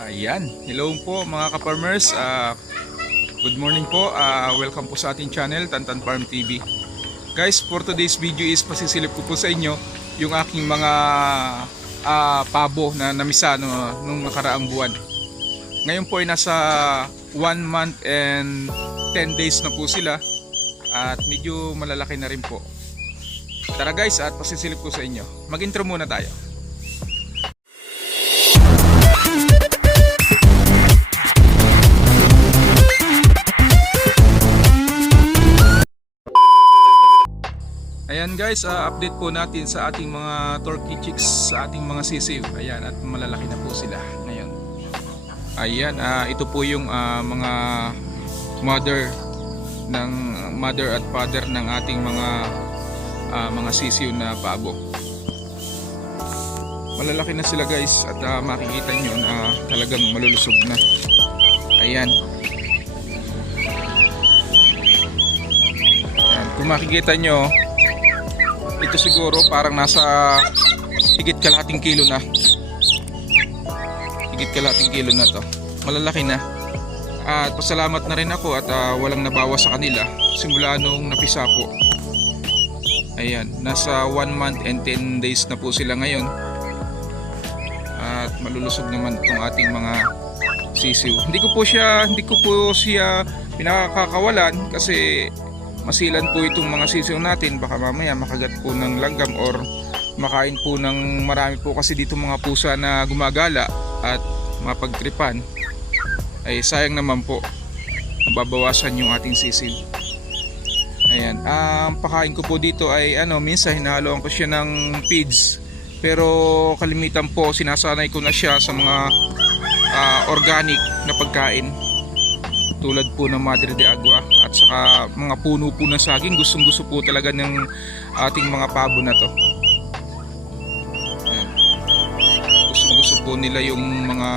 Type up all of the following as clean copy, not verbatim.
Ayan, hello po mga ka-farmers. Good morning po. Welcome po sa ating channel, Tantan Farm TV. Guys, for today's video is pasisilip ko po sa inyo yung aking mga pabo na namisa nung nakaraang buwan. Ngayon po ay nasa 1 month and 10 days na po sila at medyo malalaki na rin po. Tara guys, at pasisilip ko sa inyo. Mag-intro muna tayo. Ayan guys, update po natin sa ating mga turkey chicks, sa ating mga sisiw. Ayan, at malalaki na po sila ngayon. Ayan, ito po yung mga mother at father ng ating mga sisiw na pabo. Malalaki na sila guys, at makikita nyo na talagang malulusog na. Ayan. Ayan, kung makikita nyo, ito siguro parang nasa higit kalahating kilo na. Higit kalahating kilo na to. Malalaki na. At pasalamat na rin ako at walang nabawas sa kanila simula nung napisa po. Ayan, nasa 1 month and 10 days na po sila ngayon. At malulusog naman itong ating mga sisiw. Hindi ko po siya pinakakawalan kasi masilan po itong mga sisiw natin. Baka mamaya makagat po ng langgam or makain po ng marami po kasi dito mga pusa na gumagala at mapagtripan. Ay sayang naman po, mababawasan yung ating sisiw. Ayan, ang pakain ko po dito ay minsan hinahaloan ko siya ng feeds, pero kalimitan po sinasanay ko na siya sa mga organic na pagkain tulad po ng Madre de Agua at saka mga puno po ng saging. Gustong gusto po talaga ng ating mga pabo na to. Ayan. Gustong gusto po nila yung mga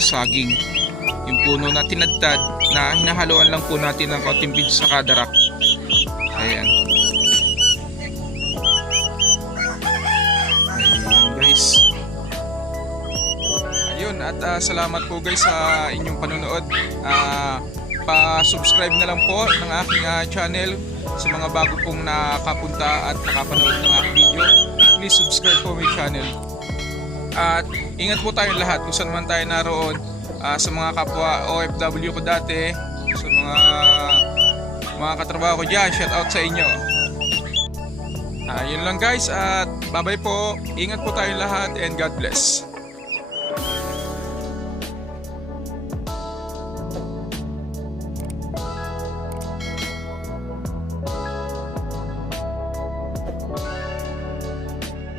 saging, yung puno na tinadtad na hinahaluan lang po natin ng kaunting feeds sa kada rack. Ayan. Ayan guys. Ayun, at salamat po guys sa inyong panonood. Pa-subscribe na lang po ng aking channel sa mga bago pong nakapunta at nakapanood ng aking video. Please subscribe po my channel. At ingat po tayong lahat kung saan man tayo naroon, sa mga kapwa OFW ko dati, sa mga katrabaho ko dyan, shout out sa inyo. Yun lang guys, at bye bye po. Ingat po tayong lahat and God bless.